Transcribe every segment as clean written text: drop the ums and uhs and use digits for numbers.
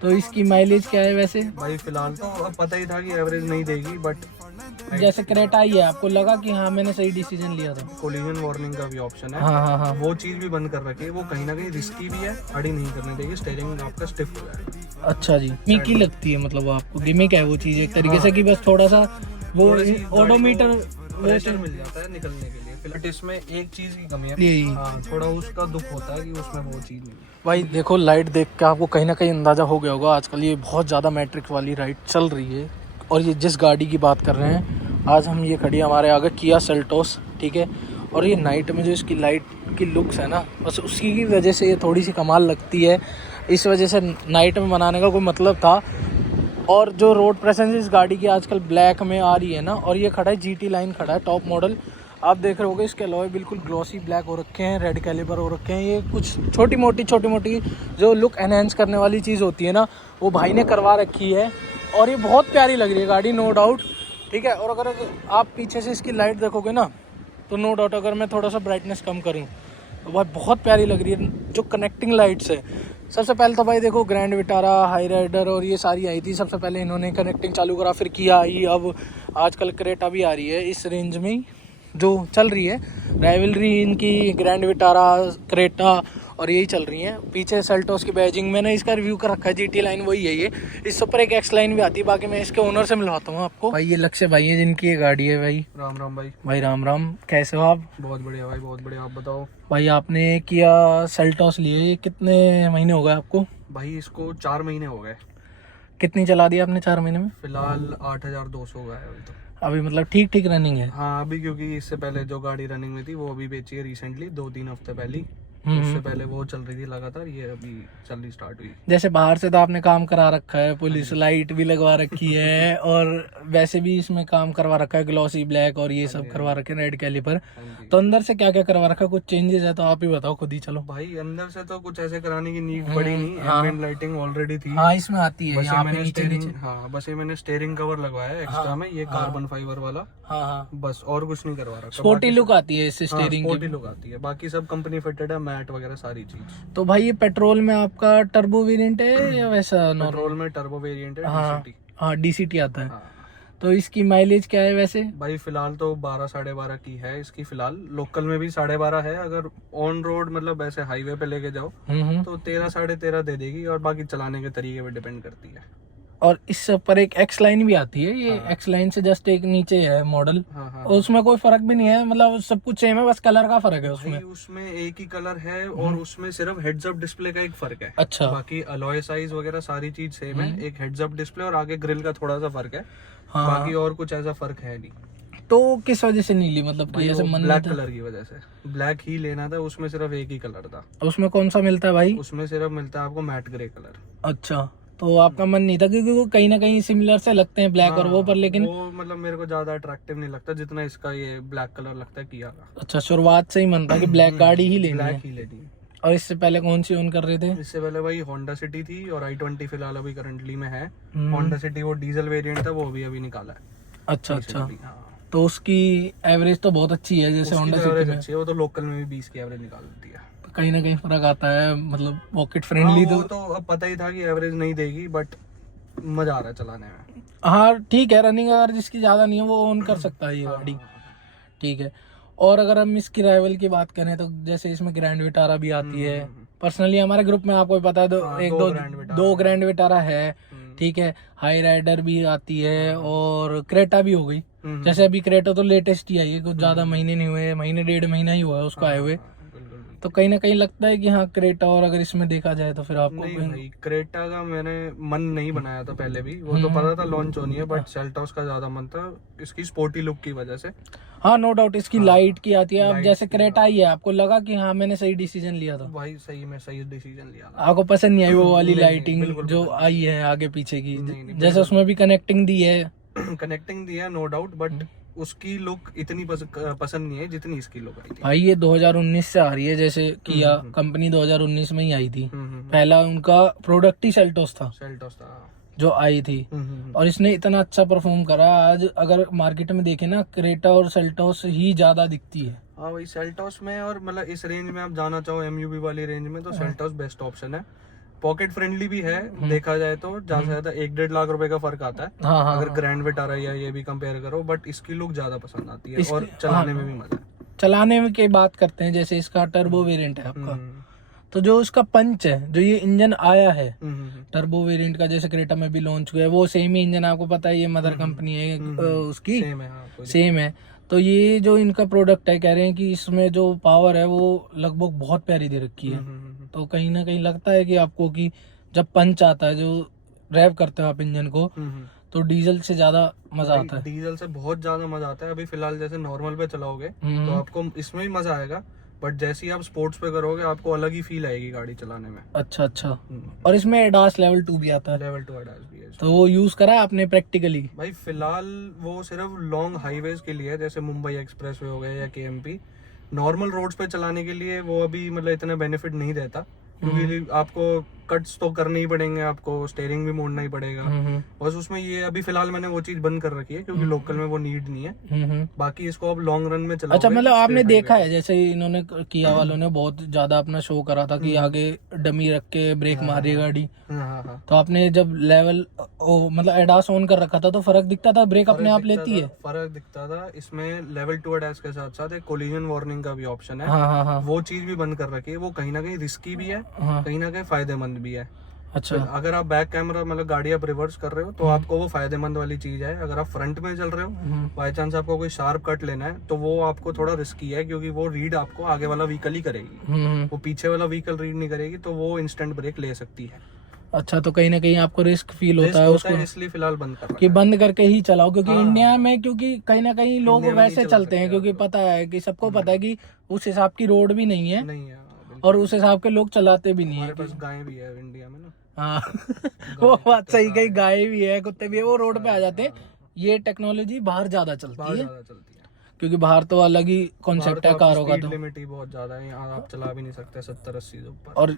तो इसकी माइलेज क्या है वैसे? भाई फिलहाल तो अब पता ही था कि एवरेज नहीं देगी, बट जैसे क्रेटा आई है, आपको लगा कि हाँ मैंने सही डिसीजन लिया था? कोलिजन वार्निंग का भी ऑप्शन है। हाँ हाँ हाँ। वो चीज़ भी बंद कर रखी है, वो कहीं ना कहीं रिस्की भी है, खड़ी नहीं करने देगी, स्टीयरिंग आपका स्टिफ हो जाएगा। अच्छा जी, गिमिक ही लगती है मतलब वो आपको? गिमिक है वो चीज़ एक तरीके से हाँ। कि बस थोड़ा सा वो थोड़ी सी गाड़ी को ओडोमीटर प्रेशर मिल जाता है निकलने के लिए। बट इसमें एक चीज़ की कमी है, यही। हाँ, थोड़ा उसका दुख होता है कि उसमें वो चीज़ नहीं है। भाई देखो, लाइट देख के आपको कहीं ना कहीं अंदाज़ा हो गया होगा, आजकल ये बहुत ज़्यादा मैट्रिक वाली राइड चल रही है। और ये जिस गाड़ी की बात कर रहे हैं आज हम, ये खड़ी है हमारे आगे किया सेल्टोस, ठीक है। और ये नाइट में जो इसकी लाइट की लुक्स है ना, बस उसी की वजह से ये थोड़ी सी कमाल लगती है। इस वजह से नाइट में बनाने का कोई मतलब था। और जो रोड प्रेजेंस इस गाड़ी की आजकल ब्लैक में आ रही है ना, और ये खड़ा है GT लाइन खड़ा है टॉप मॉडल। आप देख रहे होगे इसके अलॉय बिल्कुल ग्लॉसी ब्लैक हो रखे हैं, रेड कैलिपर हो रखे हैं। ये कुछ छोटी मोटी जो लुक एनहेंस करने वाली चीज़ होती है ना, वो भाई ने करवा रखी है। और ये बहुत प्यारी लग रही है गाड़ी, नो डाउट, ठीक है। और अगर आप पीछे से इसकी लाइट देखोगे ना, तो नो डाउट अगर मैं थोड़ा सा ब्राइटनेस कम करूँ तो भाई बहुत प्यारी लग रही है जो कनेक्टिंग लाइट्स है। सबसे पहले तो भाई देखो, ग्रैंड विटारा, हाई राइडर और ये सारी आई थी, सबसे पहले इन्होंने कनेक्टिंग चालू करा, फिर किया आई, अब आजकल क्रेटा भी आ रही है इस रेंज में ही जो चल रही है। राइवलरी इनकी ग्रैंड विटारा, क्रेटा और यही चल रही हैं। पीछे सेल्टोस की बैजिंग मैंने इसका रिव्यू कर रखा है, GT लाइन वही है ये। इससे ऊपर एक X लाइन भी आती है। बाकी मैं इसके ओनर से मिलवाता हूँ आपको। भाई ये लक्ष्य भाई है जिनकी ये गाड़ी है। भाई राम राम भाई। भाई राम राम, कैसे हो आप? बहुत बढ़िया भाई, बहुत बढ़िया। आप बताओ भाई आपने किया सेल्टोस लिए, ये कितने महीने हो गए आपको? भाई। इसको 4 महीने हो गए। कितनी चला दी आपने 4 महीने में? फिलहाल 8200 का है अभी तो। अभी मतलब ठीक ठीक रनिंग है? हाँ, अभी क्योंकि इससे पहले जो गाड़ी रनिंग में थी वो अभी बेची है रिसेंटली, 2-3 हफ्ते पहले। उससे पहले वो चल रही थी लगातार, ये अभी चलनी स्टार्ट हुई। जैसे बाहर से तो आपने काम करा रखा है, पुलिस लाइट भी लगवा रखी है, और वैसे भी इसमें काम करवा रखा है, ग्लॉसी ब्लैक और ये सब करवा रखे हैं, रेड कैलिपर। तो अंदर से क्या क्या करवा रखा है? कुछ चेंजेस है तो आप ही बताओ खुद ही। चलो भाई, अंदर से तो कुछ ऐसे कराने की नीड पड़ी नहीं, एम्बिएंट लाइटिंग ऑलरेडी थी। हाँ इसमें आती है बस यहाँ ये पे मैंने नीचे स्टीयरिंग, नीचे। हाँ बस ये मैंने स्टीयरिंग कवर लगवाया है एक्स्ट्रा में, ये कार्बन फाइबर वाला। हाँ हाँ, बस और कुछ नहीं करवा रखा। स्पोर्टी लुक आती है इससे स्टीयरिंग स्पोर्टी की। लुक आती है, बाकी सब कंपनी फिटेड है, मैट वगैरह सारी चीज। तो भाई ये पेट्रोल में आपका टर्बो वेरिएंट है या वैसा नॉर्मल? पेट्रोल में टर्बो वेरिएंट है, हाँ DCT। हाँ, DCT आता है। हाँ तो इसकी माइलेज क्या है वैसे? भाई, फिलहाल तो 12-12.5 की है इसकी। फिलहाल लोकल में भी 12.5 है। अगर ऑन रोड मतलब ऐसे हाईवे पे लेके जाओ तो 13-13.5 दे देगी, और बाकी चलाने के तरीके पे डिपेंड करती है। और इससे ऊपर एक X लाइन भी आती है, ये X लाइन से जस्ट एक नीचे है मॉडल। और उसमें कोई फर्क भी नहीं है, मतलब सब कुछ सेम है, बस कलर का फर्क है उसमें। उसमें एक ही कलर है, और उसमें सिर्फ हेड्स अप डिस्प्ले का एक फर्क है। अच्छा। बाकी अलॉय साइज वगैरह सारी चीज सेम है, एक हेड्स अप डिस्प्ले और आगे ग्रिल का थोड़ा सा फर्क है। हाँ। बाकी और कुछ ऐसा फर्क है नहीं। तो किस वजह से नहीं ली, मतलब कि ऐसे मन ब्लैक नहीं था? कलर की वजह से। ब्लैक ही लेना था, उसमें सिर्फ एक ही कलर था। उसमें कौन सा मिलता है भाई? उसमें सिर्फ मिलता है आपको मैट ग्रे कलर। अच्छा, तो आपका मन नहीं था, क्योंकि वो कहीं ना कहीं सिमिलर से लगते हैं ब्लैक और वो, पर लेकिन वो मतलब मेरे को ज्यादा अट्रैक्टिव नहीं लगता जितना इसका ये ब्लैक कलर लगता है किया का। अच्छा, शुरुआत से ही मन था कि ब्लैक गाड़ी ही लेनी ब्लैक है। ही लेनी है। और इससे पहले कौन सी ओन कर रहे थे? इससे पहले भाई होंडा सिटी थी, और i20 फिलहाल अभी करंटली में है। होंडा सिटी वो डीजल वेरिएंट था, वो अभी निकाला है। अच्छा अच्छा। हाँ। तो उसकी एवरेज तो बहुत अच्छी है, जैसे होंडा सिटी में अच्छी है, वो तो लोकल में भी 20 की एवरेज निकाल देती है। तो कहीं ना कहीं फर्क आता है, मतलब पॉकेट फ्रेंडली। वो तो अब पता ही था कि एवरेज नहीं देगी, बट मजा आ रहा है चलाने में। हाँ ठीक है, रनिंग अगर जिसकी ज़्यादा नहीं है वो ओन कर सकता है ये गाड़ी, ठीक है। और अगर हम इसकी राइवल की बात करें तो जैसे इसमें ग्रैंड विटारा भी आती है। पर्सनली हमारे ग्रुप में आपको पता है दो ग्रैंड विटारा है, ठीक है। हाई राइडर भी आती है और क्रेटा भी हो गई। जैसे अभी क्रेटा तो लेटेस्ट ही आई है, कुछ ज़्यादा महीने नहीं हुए, महीने 1.5 महीना ही हुआ है उसको आए हुए। तो कहीं ना कहीं लगता है कि हाँ क्रेटा, और अगर इसमें देखा जाए तो फिर आपको नहीं भाई, क्रेटा का मैंने मन नहीं बनाया था पहले भी, वो तो पता था लॉन्च होनी है, बट सेल्टोस का ज्यादा मन था इसकी स्पोर्टी लुक की वजह से। हाँ नो डाउट, इसकी लाइट की आती है। अब जैसे क्रेटा आई है, आपको लगा कि हाँ मैंने सही डिसीजन लिया था? भाई सही में सही डिसीजन लिया था। आपको पसंद नहीं आई वो वाली नहीं, लाइटिंग बिल्कुल जो पसंद आई है आगे पीछे की? नहीं, जैसे उसमें भी कनेक्टिंग दी है। कनेक्टिंग दी है नो डाउट, बट उसकी लुक इतनी पसंद नहीं है जितनी इसकी लुक आई थी। भाई ये 2019 से आ रही है, जैसे किया कंपनी 2019 में ही आई थी। पहला उनका प्रोडक्ट ही सेल्टोस था जो आई थी, और इसने इतना अच्छा परफॉर्म करा। आज अगर मार्केट में देखें ना, क्रेटा और सेल्टोस ही ज्यादा दिखती है। हाँ भाई, सेल्टोस में, और मतलब इस रेंज में आप जाना चाहो MUV वाली रेंज में, तो सेल्टोस बेस्ट ऑप्शन है। पॉकेट फ्रेंडली भी है देखा जाए तो, ज्यादा से ज्यादा 1-1.5 लाख रुपए का फर्क आता है हाँ हाँ अगर ग्रैंड विटारा या ये भी कंपेयर करो, बट इसकी लुक ज्यादा पसंद आती है और चलाने में भी मजा है। चलाने में की बात करते हैं, जैसे इसका टर्बो वेरिएंट है आपका, तो जो उसका पंच है, जो ये इंजन आया है टर्बो वेरिएंट का, जैसे क्रेटा में भी लॉन्च हुआ है, वो सेम ही इंजन आपको पता है, ये मदर कंपनी है उसकी, सेम है। तो ये जो इनका प्रोडक्ट है, कह रहे हैं कि इसमें जो पावर है वो लगभग बहुत प्यारी दे रखी है। तो कहीं ना कहीं लगता है कि आपको कि जब पंच आता है, जो रैव करते हो आप इंजन को, तो डीजल से ज्यादा मजा आता है। डीजल से बहुत ज्यादा मजा आता है। अभी फिलहाल जैसे नॉर्मल पे चलाओगे तो आपको इसमें भी मजा आएगा, बट जैसे ही आप स्पोर्ट्स पे करोगे आपको अलग ही फील आएगी गाड़ी चलाने में। अच्छा। और इसमें एडास लेवल 2 भी आता है। लेवल 2 एडास भी है। तो वो यूज करा है आपने प्रैक्टिकली? भाई फिलहाल वो सिर्फ लॉन्ग हाईवेज के लिए है, जैसे मुंबई एक्सप्रेसवे हो गए या केएमपी। नॉर्मल रोड्स पे चलाने के लिए वो अभी मतलब इतना बेनिफिट नहीं देता, क्योंकि आपको कट्स तो करने ही पड़ेंगे, आपको स्टीयरिंग भी मोड़ना ही पड़ेगा। बस उसमें ये अभी फिलहाल मैंने वो चीज बंद कर रखी है, क्योंकि लोकल में वो नीड नहीं है। बाकी इसको अब लॉन्ग रन में चलाओगे। अच्छा, मतलब आपने देखा है जैसे इन्होंने किया वालों ने बहुत ज्यादा अपना शो करा था कि आगे डमी रख के ब्रेक मारी गाड़ी, तो आपने जब लेवल मतलब एडास ऑन कर रखा था तो फर्क दिखता था? ब्रेक अपने आप लेती है? फर्क दिखता था। इसमें लेवल 2 एडास के साथ साथ एक कोलिजन वार्निंग का भी ऑप्शन है। हाँ। वो चीज भी बंद कर रखी है। वो कहीं ना कहीं रिस्की भी है, कहीं ना कहीं फायदेमंद भी है। अच्छा, अगर आप बैक कैमरा मतलब गाड़ी आप रिवर्स कर रहे हो तो आपको वो फायदेमंद वाली चीज है। अगर आप फ्रंट में चल रहे हो, बाय चांस आपको कोई शार्प कट लेना है, तो वो आपको थोड़ा रिस्की है, क्योंकि वो रीड आपको आगे वाला व्हीकल ही करेगी, वो पीछे वाला व्हीकल रीड नहीं करेगी, तो वो इंस्टेंट ब्रेक ले सकती है। अच्छा, तो कहीं ना कहीं आपको रिस्क फील होता है उसको, इसलिए फिलहाल बंद कर कि बंद करके ही चलाओ, क्योंकि इंडिया में क्योंकि कहीं ना कहीं लोग वैसे चलते हैं, क्योंकि पता है कि सबको पता है कि उस हिसाब की रोड भी नहीं है और उस हिसाब के लोग चलाते भी नहीं है। हमारे पास गाय भी है इंडिया में ना। हाँ वो बात सही, कहीं गाय भी है, कुत्ते भी है, वो रोड पे आ जाते हैं। ये टेक्नोलॉजी बाहर ज्यादा चलती है, क्योंकि बाहर तो अलग ही कॉन्सेप्ट है कारों का, तो लिमिट ही बहुत ज्यादा है, यहाँ आप चला भी नहीं सकते 70-80 से ऊपर। और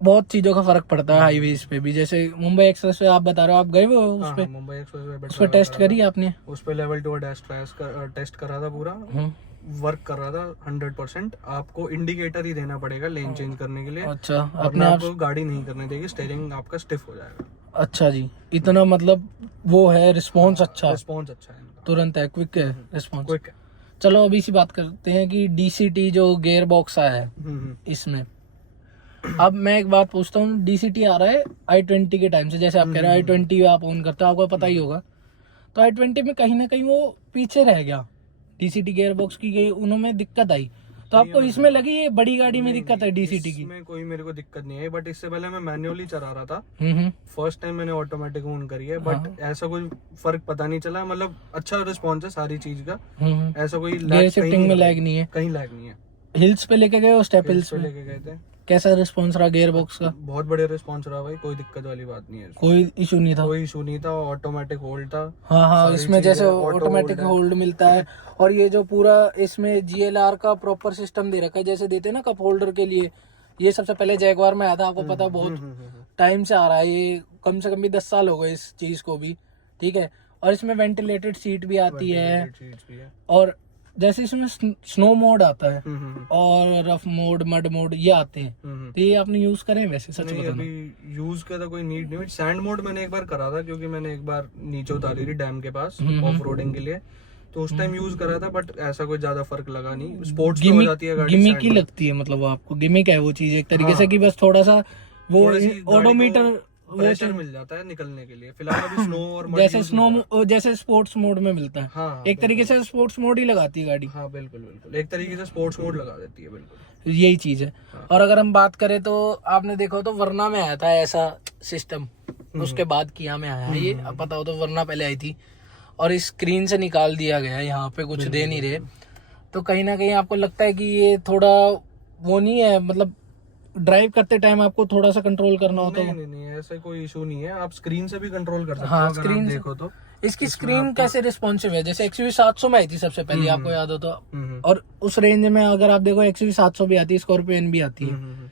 बहुत चीजों का फर्क पड़ता है हाईवेज पे भी। जैसे मुंबई एक्सप्रेस पे आप बता रहे हो, आप गए हो उस पे? मुंबई एक्सप्रेस उस पे टेस्ट करी आपने? उस पे लेवल 2 टेस्ट करा था, पूरा वर्क कर रहा था 100%। आपको इंडिकेटर ही देना पड़ेगा लेन चेंज करने के लिए। अच्छा, अपने आप को गाड़ी नहीं करने देगी, स्टीयरिंग आपका स्टिफ हो जाएगा। अच्छा जी, इतना मतलब वो है रिस्पॉन्स अच्छा है इनका। तुरंत है, क्विक है रिस्पॉन्स, क्विक है। चलो अभी इसी बात करते हैं कि डीसीटी जो गियर बॉक्स आया है इसमें। अब मैं एक बात पूछता हूँ, डीसीटी आ रहा है i20 के टाइम से, जैसे आप कह रहे हो i20 आप ऑन करते हो, आपको पता ही होगा, तो i20 में कहीं ना कहीं वो पीछे रह गया डीसीटी गियर बॉक्स की, उन्होंने दिक्कत आई। तो आपको इसमें लगी ये बड़ी गाड़ी में दिक्कत है डीसीटी की? इसमें कोई मेरे को दिक्कत नहीं है, बट इससे पहले मैं मैन्युअली चला रहा था। फर्स्ट टाइम मैंने ऑटोमेटिक ऑन करी है, बट ऐसा कोई फर्क पता नहीं चला। मतलब अच्छा रिस्पॉन्स है सारी चीज का, ऐसा कोई गियर शिफ्टिंग में लैग नहीं है, कहीं लैग नहीं है। हिल्स पे लेके गए, स्टेप हिल्स पे लेके गए थे। कैसा रिस्पॉन्स रहा गियर बॉक्स का? बहुत बढ़िया रिस्पॉन्स रहा भाई, कोई दिक्कत वाली बात नहीं है। कोई इशू नहीं था? ऑटोमेटिक होल्ड था। हाँ, इसमें जैसे ऑटोमेटिक होल्ड मिलता है, और ये जो पूरा इसमें GLR का प्रॉपर सिस्टम दे रखा है, जैसे देते हैं ना कप होल्डर के लिए। ये सबसे पहले जैगवार में आया था, आपको पता, बहुत टाइम से आ रहा है ये, कम से कम भी 10 साल हो गए इस चीज को भी, ठीक है। और इसमें वेंटिलेटेड सीट भी आती है, और जैसे इसमें स्नो मोड आता है और रफ मोड, मड मोड, ये आते हैं। तो ये आपने यूज करे वैसे? सच बताना, अभी यूज का तो कोई नीड नहीं। सैंड मोड मैंने एक बार करा था, क्योंकि मैंने एक बार नीचे उतारी थी डैम के पास ऑफ रोडिंग के लिए, तो उस टाइम यूज करा था, बट ऐसा कोई ज्यादा फर्क लगा नहीं। स्पोर्ट्स हो जाती है गाड़ी, गिमिक ही लगती है, मतलब आपको गिमिक है वो चीज एक तरीके से, कि बस थोड़ा सा वो ओडोमीटर प्रेशर मिल जाता है निकलने के लिए। फिलहाल अभी स्नो और जैसे स्पोर्ट्स मोड में मिलता है। एक तरीके से स्पोर्ट्स मोड ही लगाती है गाड़ी। हाँ बिल्कुल, एक तरीके से स्पोर्ट्स मोड लगा देती है, बिल्कुल यही चीज है। और अगर हम बात करें तो आपने देखो तो वरना में आया था ऐसा सिस्टम, उसके बाद किया में आया है ये, अब पता हो तो वरना पहले आई थी, और इस स्क्रीन से निकाल दिया गया है, यहाँ पे कुछ दे नहीं रहे। तो कहीं ना कहीं आपको लगता है कि ये थोड़ा वो नहीं है, मतलब ड्राइव करते टाइम आपको थोड़ा सा कंट्रोल करना होता है? नहीं, ऐसा कोई इशू नहीं है, आप स्क्रीन से भी कंट्रोल कर सकते हो। हाँ, स्क्रीन देखो तो इसकी स्क्रीन कैसे रिस्पॉन्सिव है? जैसे XUV 700 में आई थी सबसे पहले, आपको याद हो तो, और उस रेंज में अगर आप देखो XUV 700 भी आती है, स्कॉर्पियन भी आती है,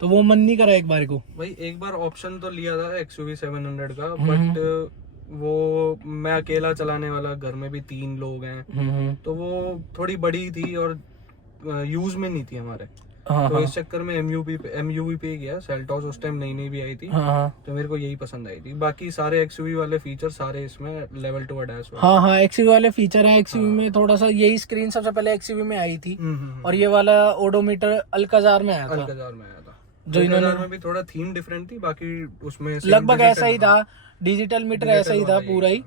तो वो मन नहीं करा एक बार को? भाई एक बार ऑप्शन तो लिया था XUV 700 का, बट वो मैं अकेला चलाने वाला, घर में भी 3 लोग हैं, तो वो थोड़ी बड़ी थी और यूज में नहीं थी हमारे। हाँ, तो हाँ। इस चक्कर में एमयूवी पे गया। सेल्टॉस उस टाइम नई नई भी आई थी, हाँ हाँ तो मेरे को यही पसंद आई थी। बाकी सारे एक्सयूवी वाले फीचर सारे इसमें लेवल 2 अडैस वाले। हाँ हाँ, एक्सयूवी वाले फीचर हैं। एक्सयूवी में थोड़ा सा यही स्क्रीन सबसे पहले एक्सयूवी में आई थी, और ये वाला ओडोमीटर अल्काजार में आया था, अल्काजार में आया था। जो इन्होंने में भी थोड़ा थीम डिफरेंट थी, बाकी उसमें लगभग ऐसा ही था, डिजिटल मीटर ऐसा ही था पूरा ही।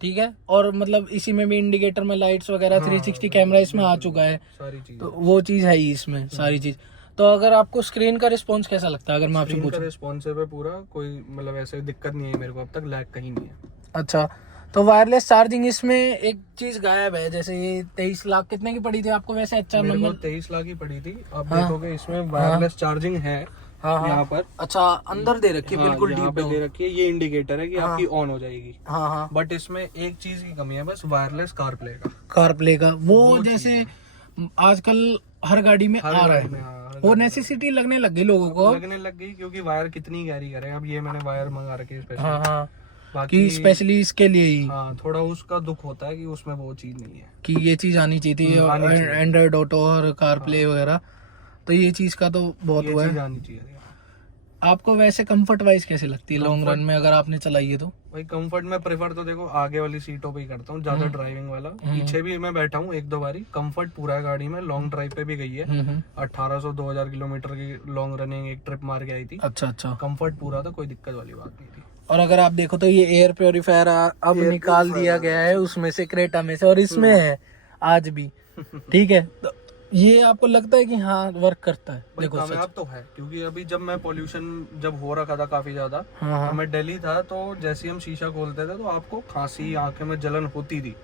ठीक है, और मतलब इसी में भी इंडिकेटर में लाइट्स वगैरह 360 कैमरा इसमें आ चुका है, सारी चीज। तो वो चीज है ही इसमें सारी चीज। तो अगर आपको स्क्रीन का रिस्पॉन्स कैसा लगता है, अगर मैं आपसे स्क्रीन का पूछूं? रिस्पॉन्सिव है पूरा, कोई मतलब ऐसे दिक्कत नहीं है मेरे को अब तक, लैग कहीं नहीं है। अच्छा, तो वायरलेस चार्जिंग इसमें एक चीज गायब है, जैसे ये 23 लाख कितने की पड़ी थी आपको वैसे? अच्छा मेरे को नंबर 23 लाख ही पड़ी थी। आप हाँ। देखोगे इसमें वायरलेस चार्जिंग है। हाँ हाँ यहाँ पर अच्छा अंदर दे रखी है, हाँ, बिल्कुल यहाँ डीप पे दे रखी है, ये इंडिकेटर है कि हाँ। आपकी ऑन हो जाएगी। हाँ हाँ, बट इसमें एक चीज की कमी है बस, वायरलेस कारप्ले का। कार प्ले का वो जैसे आजकल हर गाड़ी में आ रहा गाड़ी में, है, हाँ, हर वो गाड़ी में नेसेसिटी लगने लग गई लोगों को। लगने लग गई, क्योंकि वायर कितनी कैरी करे। अब ये मैंने वायर मंगा रखी है हाँ स्पेशल। हाँ, बाकी कि स्पेशली इसके लिए ही हाँ, थोड़ा उसका दुख होता है कि उसमें वो चीज नहीं है कि ये चीज आनी चाहिए थी, आनी चाहिए। एंड्रॉइड ऑटो और कार प्ले वगैरह, तो ये चीज का तो बहुत ये हुआ चीज है। आनी चाहिए। आपको वैसे कंफर्ट वाइज कैसे लगती है लॉन्ग रन में अगर आपने चलाई है तो? भाई कंफर्ट में प्रेफर तो देखो आगे वाली सीटों पे ही करता हूँ ज्यादा, ड्राइविंग वाला। पीछे भी मैं बैठा हूँ एक दो बारी, कंफर्ट पूरा है गाड़ी में। लॉन्ग ड्राइव पे भी गई है, 1800-2000 किलोमीटर की लॉन्ग रनिंग एक ट्रिप मार के आई थी। अच्छा अच्छा, कंफर्ट पूरा था, कोई दिक्कत वाली बात नहीं थी। और अगर आप देखो तो ये एयर प्योरीफायर अब निकाल दिया गया है उसमें से, क्रेटा में से, और इसमें है आज भी। ठीक है, तो ये आपको लगता है कि हाँ वर्क करता है? भाई देखो कामयाब तो है, क्योंकि अभी जब मैं पोल्यूशन जब हो रखा था काफी ज्यादा, हाँ हाँ, तो मैं दिल्ली था, तो जैसे ही हम शीशा खोलते थे तो आपको खांसी, आंखें में जलन होती थी।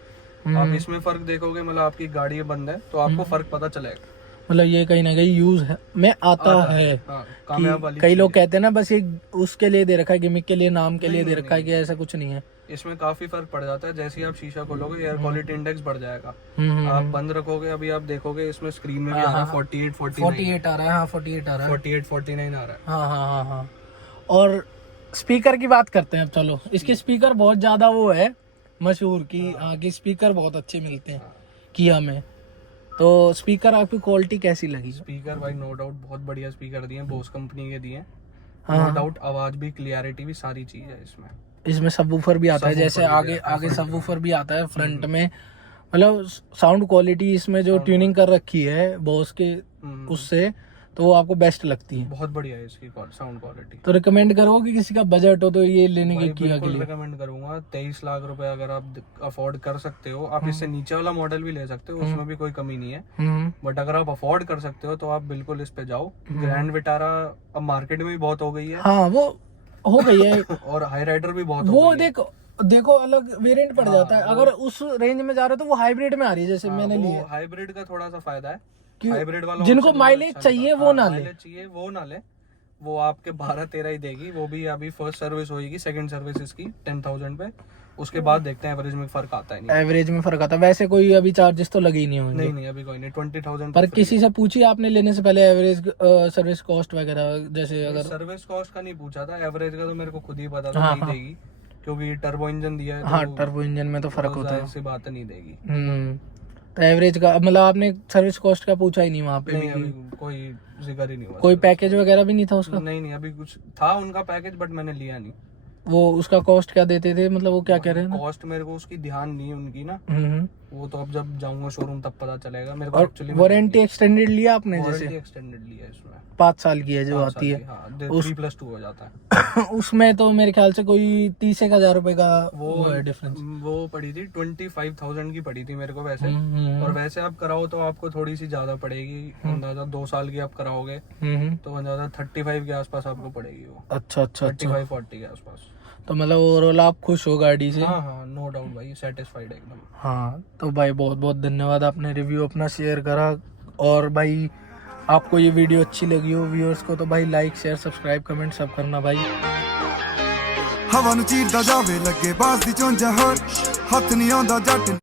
आप इसमें फर्क देखोगे, मतलब आपकी गाड़ी बंद है तो आपको फर्क पता चलेगा। मतलब ये कहीं ना कहीं यूज है में आता है। हाँ, कामयाब वाली कई चीज़ लोग है। कहते हैं ना बस ये उसके लिए दे रखा है, गिमिक के लिए, नाम के लिए दे रखा है, कि ऐसा कुछ नहीं है। इसमें काफी फर्क पड़ जाता है। जैसे ही आप शीशा खोलोगे एयर क्वालिटी इंडेक्स बढ़ जाएगा। हम्म, आप बंद रखोगे, अभी आप देखोगे इसमें स्क्रीन में भी आ रहा है 48 48 आ रहा है, हाँ 48 आ रहा है, 48 49 आ रहा है। हाँ हाँ हाँ हाँ। और स्पीकर की बात करते हैं अब, चलो। इसके स्पीकर बहुत ज्यादा वो है मशहूर की, हाँ कि स्पीकर बहुत अच्छे मिलते हैं किया में। तो स्पीकर आपकी क्वालिटी कैसी लगी? स्पीकर भाई नो डाउट बहुत बढ़िया स्पीकर दिए हैं, बोस कंपनी के दिए हैं। हाँ। नो डाउट आवाज भी, क्लियरिटी भी, सारी चीज है इसमें। इसमें सबवूफर भी आता है, जैसे सबवूफर भी आगे आता है, आगे सबवूफर भी आता है फ्रंट में। मतलब साउंड क्वालिटी इसमें जो ट्यूनिंग कर रखी है बॉस के उससे, तो वो आपको बेस्ट लगती है? बहुत बढ़िया है इसकी साउंड क्वालिटी। तो रिकमेंड करोगे कि किसी का बजट हो तो ये लेने के किया के लिए? रिकमेंड करूंगा। 23 लाख रुपए अगर आप अफोर्ड कर सकते हो, आप इससे नीचे वाला मॉडल भी ले सकते हो, उसमें भी कोई कमी नहीं है। बट अगर आप अफोर्ड कर सकते हो तो आप बिल्कुल इस पे जाओ। ग्रैंड विटारा अब मार्केट में भी बहुत हो गई है, हाँ वो हो गई है। और हाई राइडर भी बहुत हो वो गई है। देखो अलग वेरिएंट पड़ जाता है। अगर उस रेंज में जा रहे हो तो वो हाइब्रिड में आ रही है, जैसे मैंने वो लिया। हाइब्रिड का थोड़ा सा फायदा है। कि हाइब्रिड वाला जिनको option माइलेज अच्छा चाहिए नहीं था। वो ना ले। माइलेज चाहिए वो ना ले, वो आपके 12-13 ही देगी। वो भी अभी फर्स्ट सर्विस होगी, सेकंड सर्विस इसकी 10,000 पे। उसके बाद देखते हैं, एवरेज में फर्क आता है नहीं। एवरेज में फर्क आता है। वैसे कोई अभी चार्जेस तो लगे ही नहीं होंगे? नहीं अभी कोई नहीं, 20,000 पर किसी से पूछिए आपने लेने से पहले एवरेज सर्विस कॉस्ट वगैरह, जैसे अगर सर्विस कॉस्ट का नहीं पूछा था, एवरेज का तो मेरे को खुद ही पता था नहीं देगी, क्योंकि टर्बो इंजन दिया है। हाँ टर्बो इंजन में तो फर्क होता है, ऐसी बात नहीं देगी। तो एवरेज का मतलब आपने सर्विस कॉस्ट का पूछा ही नहीं वहाँ पे? नहीं अभी कोई जिक्र ही नहीं हुआ। कोई पैकेज वगैरह भी नहीं था उसका? नहीं अभी कुछ था उनका पैकेज, बट मैंने लिया नहीं। वो उसका कॉस्ट क्या देते थे, मतलब वो क्या कह रहे हैं? कॉस्ट मेरे को उसकी ध्यान नहीं है उनकी ना, हम्म। वो तो अब जब जाऊंगा शोरूम तब पता चलेगा मेरे को। और एक्चुअली वारंटी एक्सटेंडेड लिया आपने? जैसे वारंटी एक्सटेंडेड लिया है इसमें, 5 साल की है जो आती है, 3+2 हो जाता है। उसमें तो मेरे ख्याल से कोई 30,000 रुपए का वो है डिफरेंस। वो पड़ी थी 25,000 की पड़ी थी मेरे को वैसे। और वैसे आप कराओ तो आपको थोड़ी सी ज्यादा पड़ेगी, अंदाजा 2 साल की आप कराओगे तो अंदाजा 35 के आसपास आपको पड़ेगी वो। अच्छा 35-40 के आसपास। तो मतलब ओवरऑल आप खुश हो गाड़ी से? हाँ नो डाउट भाई, सेटिस्फाइड एकदम। हाँ तो भाई बहुत बहुत धन्यवाद, आपने रिव्यू अपना शेयर करा। और भाई आपको ये वीडियो अच्छी लगी हो व्यूअर्स को तो भाई लाइक शेयर सब्सक्राइब कमेंट सब करना भाई। हवा ਨੂੰ ਚੀਰਦਾ ਜਾਵੇ ਲੱਗੇ ਬਾਸ ਦੀ ਚੁੰਝ ਹਰ ਹੱਥ ਨਹੀਂ ਆਉਂਦਾ ਜੱਟ